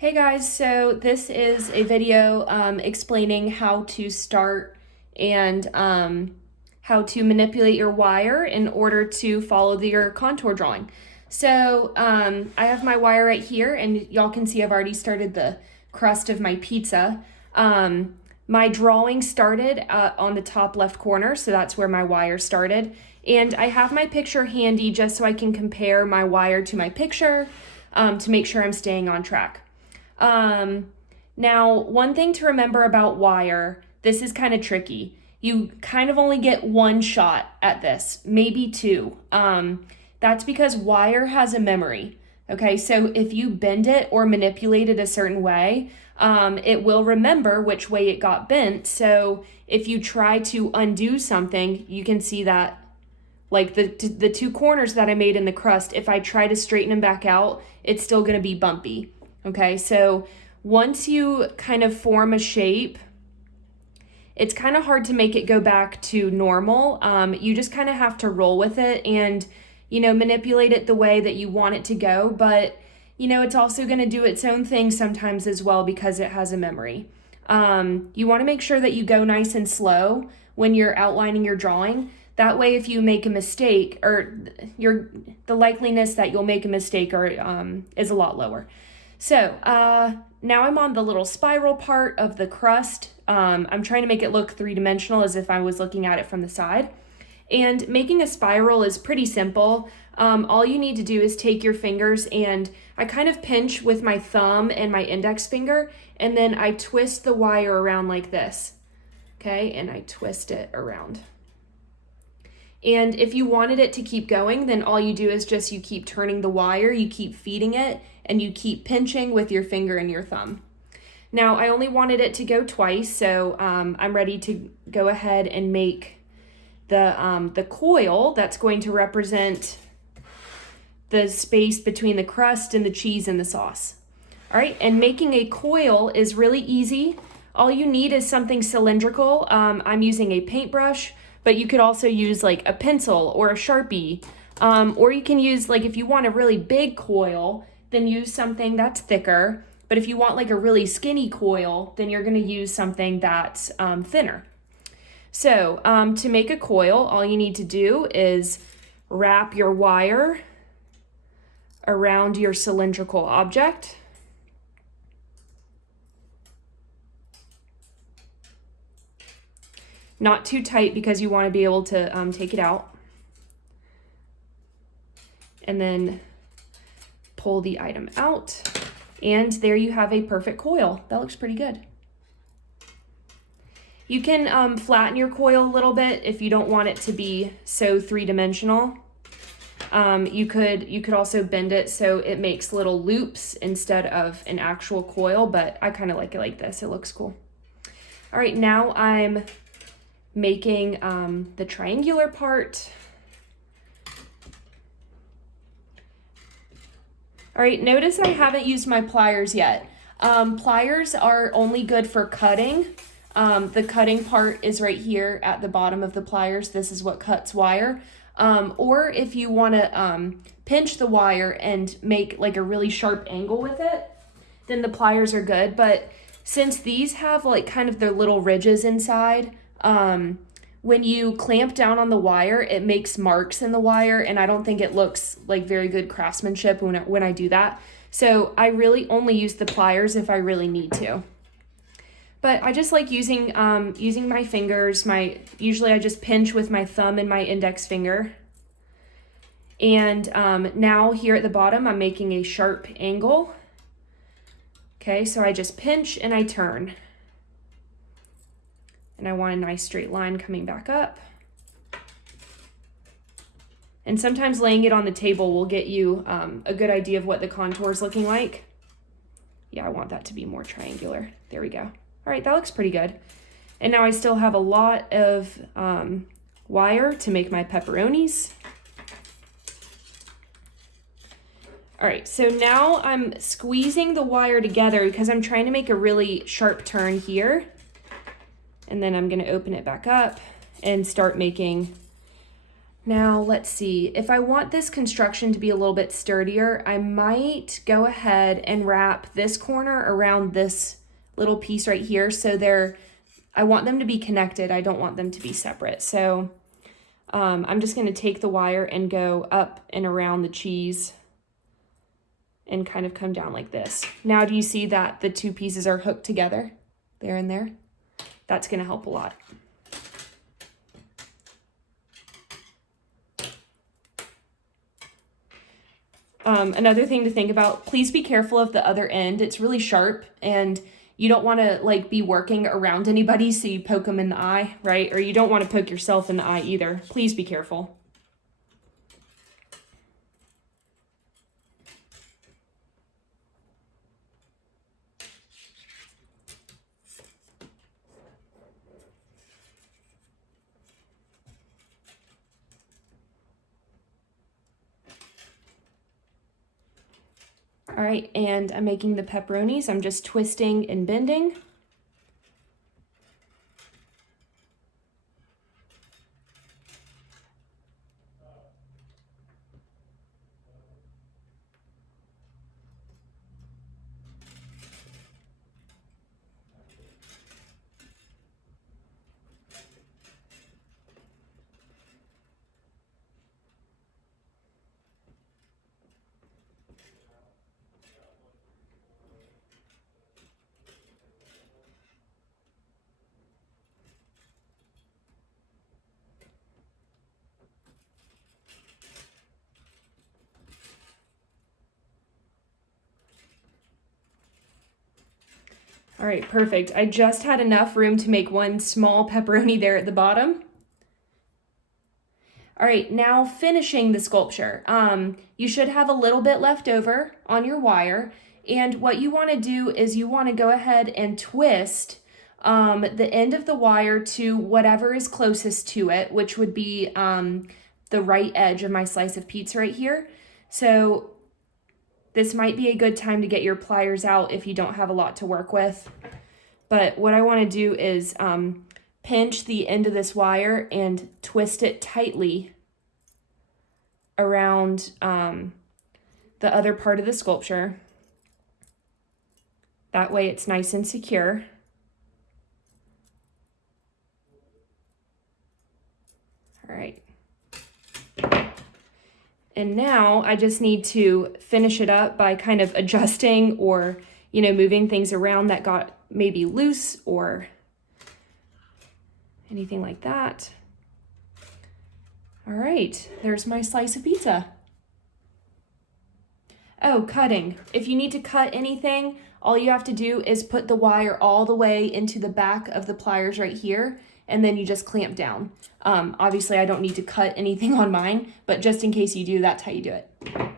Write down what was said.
Hey guys, so this is a video explaining how to start and how to manipulate your wire in order to follow your contour drawing. So I have my wire right here, and y'all can see I've already started the crust of my pizza. My drawing started on the top left corner, so that's where my wire started. And I have my picture handy just so I can compare my wire to my picture to make sure I'm staying on track. Now, one thing to remember about wire, this is kind of tricky. You kind of only get one shot at this, maybe two. That's because wire has a memory. Okay, so if you bend it or manipulate it a certain way, it will remember which way it got bent. So if you try to undo something, you can see that like the two corners that I made in the crust, if I try to straighten them back out, it's still gonna be bumpy. Okay, so once you kind of form a shape, it's kind of hard to make it go back to normal. You just kind of have to roll with it and, manipulate it the way that you want it to go. But, it's also going to do its own thing sometimes as well because it has a memory. You want to make sure that you go nice and slow when you're outlining your drawing. That way, if you make a mistake, or the likeliness that you'll make a mistake is a lot lower. So now I'm on the little spiral part of the crust. I'm trying to make it look three-dimensional as if I was looking at it from the side. And making a spiral is pretty simple. All you need to do is take your fingers, and I kind of pinch with my thumb and my index finger, and then I twist the wire around like this. Okay, and I twist it around. And if you wanted it to keep going, then all you do is just you keep turning the wire, you keep feeding it, and you keep pinching with your finger and your thumb. Now, I only wanted it to go twice, so I'm ready to go ahead and make the coil that's going to represent the space between the crust and the cheese and the sauce. All right, and making a coil is really easy. All you need is something cylindrical. I'm using a paintbrush, but you could also use like a pencil or a Sharpie, or you can use, like, if you want a really big coil, then use something that's thicker. But if you want like a really skinny coil, then you're gonna use something that's thinner. So to make a coil, all you need to do is wrap your wire around your cylindrical object. Not too tight because you want to be able to take it out. And then pull the item out. And there you have a perfect coil. That looks pretty good. You can flatten your coil a little bit if you don't want it to be so three-dimensional. You could also bend it so it makes little loops instead of an actual coil, but I kind of like it like this. It looks cool. All right, now I'm making the triangular part. All right, notice I haven't used my pliers yet. Pliers are only good for cutting. The cutting part is right here at the bottom of the pliers. This is what cuts wire. Or if you want to pinch the wire and make like a really sharp angle with it, then the pliers are good. But since these have like kind of their little ridges inside, when you clamp down on the wire, it makes marks in the wire, and I don't think it looks like very good craftsmanship when I do that. So I really only use the pliers if I really need to. But I just like using my fingers. Usually I just pinch with my thumb and my index finger. And now here at the bottom, I'm making a sharp angle. Okay, so I just pinch and I turn. And I want a nice straight line coming back up. And sometimes laying it on the table will get you a good idea of what the contour is looking like. Yeah, I want that to be more triangular. There we go. All right, that looks pretty good. And now I still have a lot of wire to make my pepperonis. All right, so now I'm squeezing the wire together because I'm trying to make a really sharp turn here. And then I'm gonna open it back up and start making Now let's see, if I want this construction to be a little bit sturdier, I might go ahead and wrap this corner around this little piece right here. So I want them to be connected. I don't want them to be separate. So I'm just gonna take the wire and go up and around the cheese and kind of come down like this. Now do you see that the two pieces are hooked together? There and there? That's gonna help a lot. Another thing to think about, please be careful of the other end. It's really sharp and you don't want to like be working around anybody so you poke them in the eye, right? Or you don't want to poke yourself in the eye either. Please be careful. All right, and I'm making the pepperonis. I'm just twisting and bending. All right, perfect. I just had enough room to make one small pepperoni there at the bottom. All right, now finishing the sculpture. You should have a little bit left over on your wire. And what you want to do is you want to go ahead and twist the end of the wire to whatever is closest to it, which would be the right edge of my slice of pizza right here. So this might be a good time to get your pliers out if you don't have a lot to work with. But what I want to do is pinch the end of this wire and twist it tightly around the other part of the sculpture. That way it's nice and secure. All right. And now I just need to finish it up by kind of adjusting or, moving things around that got maybe loose or anything like that. All right, there's my slice of pizza. Oh, cutting. If you need to cut anything, all you have to do is put the wire all the way into the back of the pliers right here, and then you just clamp down. Obviously, I don't need to cut anything on mine, but just in case you do, that's how you do it.